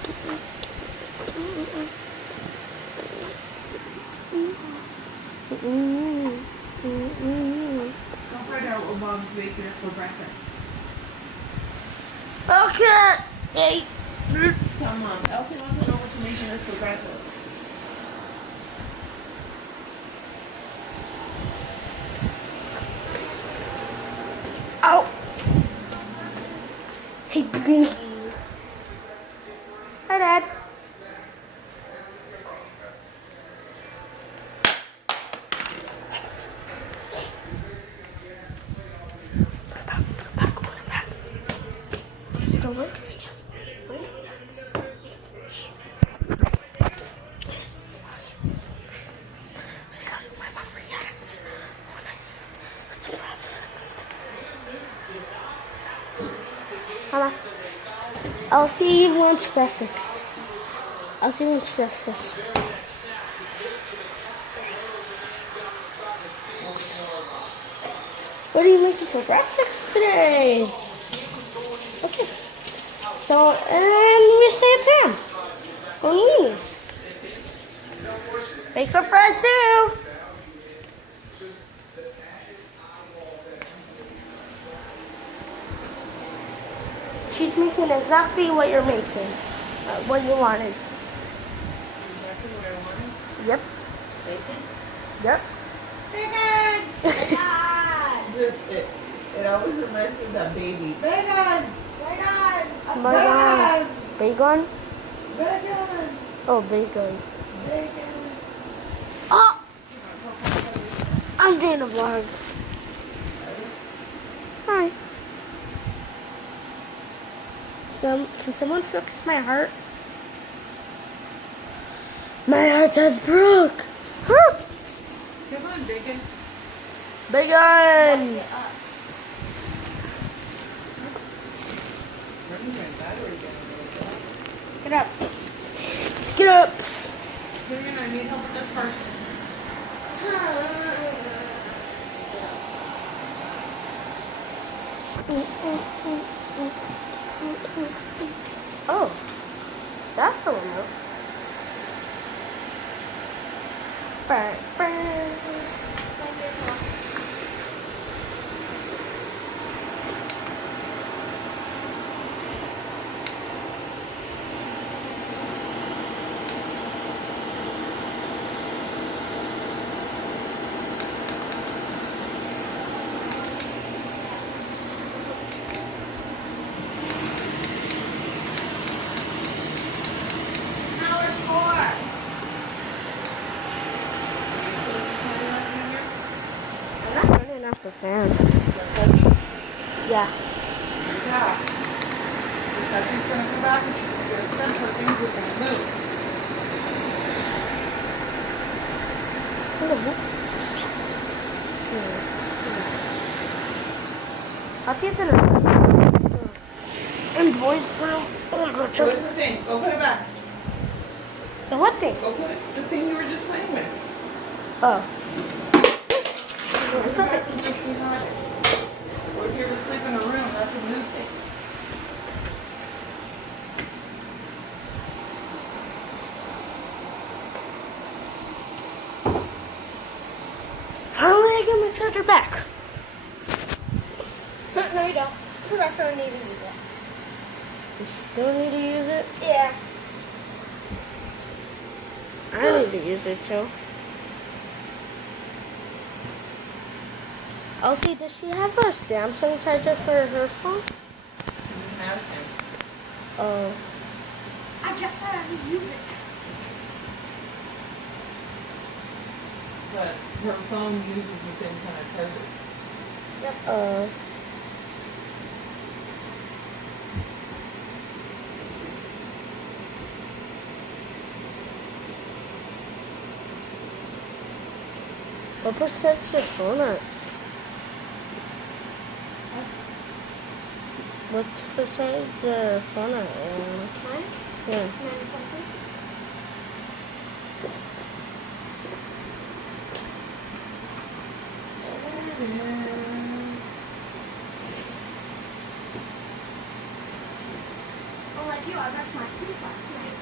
Don't find out what Mom's making us for breakfast. Okay. Hey. Tell Mom. Elsie wants to know what you're making us for breakfast. Ow. Hey, Brinky. Hi, Dad. Don't work. See how my mom reacts when I fixed. Mama, I'll see you once breakfast. I'll see you once breakfast. What are you making for breakfast today? Okay. So, and then we say it's him. Go me. Make some fries too. She's making exactly what you're making. What you wanted. Exactly what I wanted. Yep. Bacon? Yep. It always reminds me of that baby. Bacon! Bacon. Bacon? Bacon! Oh, bacon. Bacon! Oh! I'm doing a vlog. Hi. Can someone fix my heart? My heart has broke. Huh? Come on, Bacon. Bacon. Get up. Get up. Bacon, I need help with this part. Oh, that's the remote. Burr, burr. I'm not turning off the fan. Yeah. Yeah. Because he's going to come back and she's going to get a sense where things are going to move. I'll use it. In Boyd's room. Oh, go What's check the thing? Go put it back. the what thing? Go put it. The thing you were just playing with. Oh. Put it back in the behind it. Or if you ever sleep in a room, that's a new thing. Finally, I get my charger back. No, you don't. Because I still need to use it. You still need to use it? Yeah. I need to use it too. Elsie, does she have a Samsung charger for her phone? Oh. I just said I would use it. But her phone uses the same kind of charger. Yep. What percent's your phone at? What percent is your phone at? Mine? Yeah. 90 something. Unlike you, I brushed my teeth last night.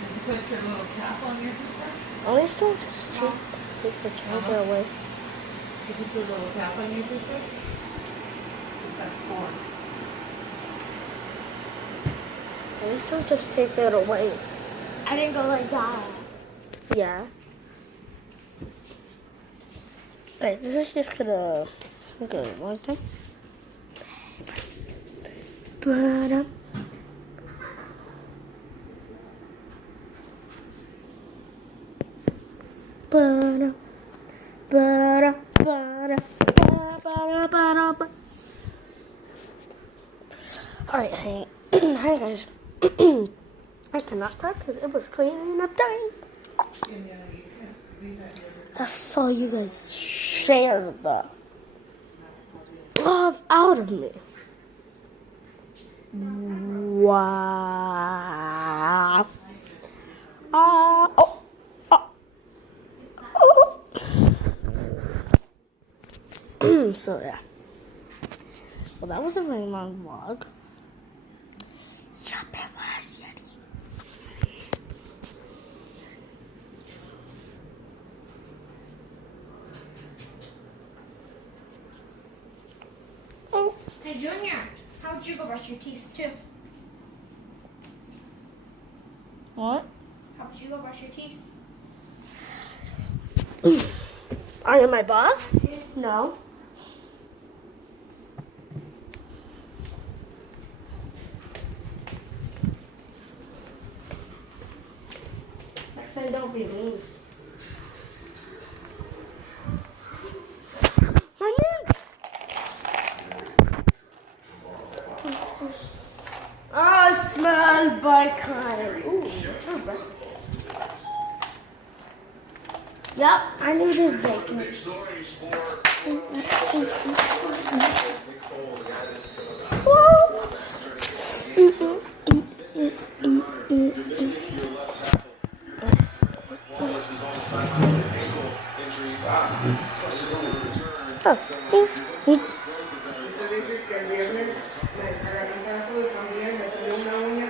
Did you put your little cap on your toothbrush? At least don't just take the charger away. Did you put a little cap on your toothbrush? What's that for? At least don't just take it away. I didn't go like that. Yeah. Alright, this is just gonna go one thing. Ba-dum. Ba-dum. Ba-dum. Ba-dum. Ba-dum. Ba-dum. Ba-dum. Alright, hey. Hi guys. I cannot talk because it was cleaning up time. Yeah, you can leave that here. I saw you guys share the love out of me. Wow. Oh. So yeah. Well, that was a very long vlog. Yup, it was, Yeti. Oh. Hey, Junior, how would you go brush your teeth too? What? How would you go brush your teeth? Are you my boss? No. Next time, don't be mean. My mints! Oh, smell bacon. Ooh, that's not bad. Yep, I need this bacon. Que el viernes me agarré un pedazo de sandía y me salió una uña.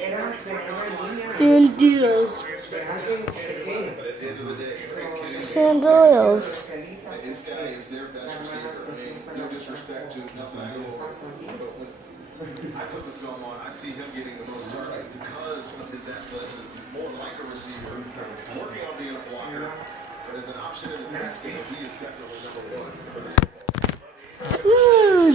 Era de una niña, Sandals. de alguien pequeño. Sandals. This guy is their best receiver. I mean, no disrespect to Nathaniel. I put the film on. I see him getting the most targets because of his athleticism. More like a receiver, working on being a blocker. But as an option in the pass game, he is definitely number one for this Woo!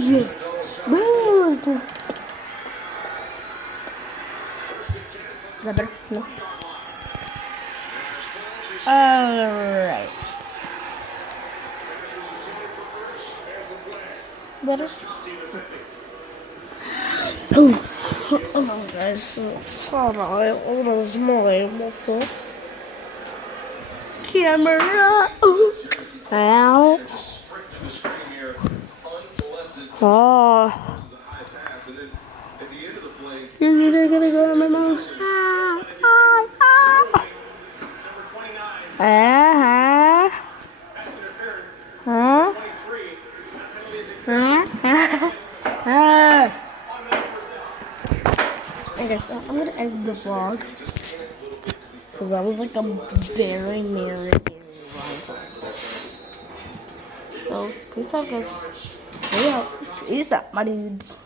Is that better? No. Alright. Better? Oh, guys, sorry, all those more muscle. Camera. Ow. Oh. You're either gonna go on my mouth. Okay, so I'm gonna end the vlog because that was like a very merry vlog. So peace out, guys. Peace out, my dudes.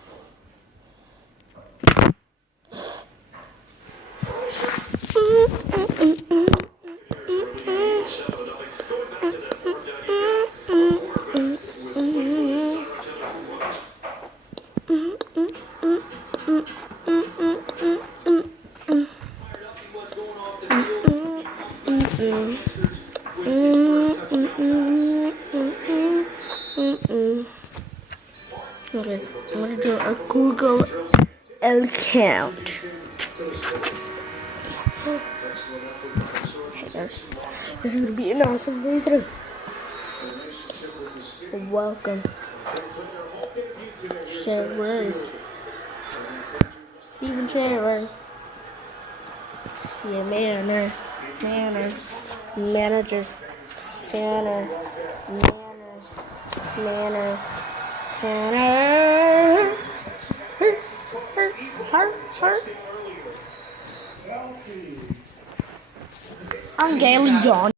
Okay, so I'm gonna do a Google account. Hey guys, this is gonna be an awesome day today. Welcome, Sharers, Steven Sharer, see a manager, Tanner. Manner. Tanner. Heart. I'm Gailey John.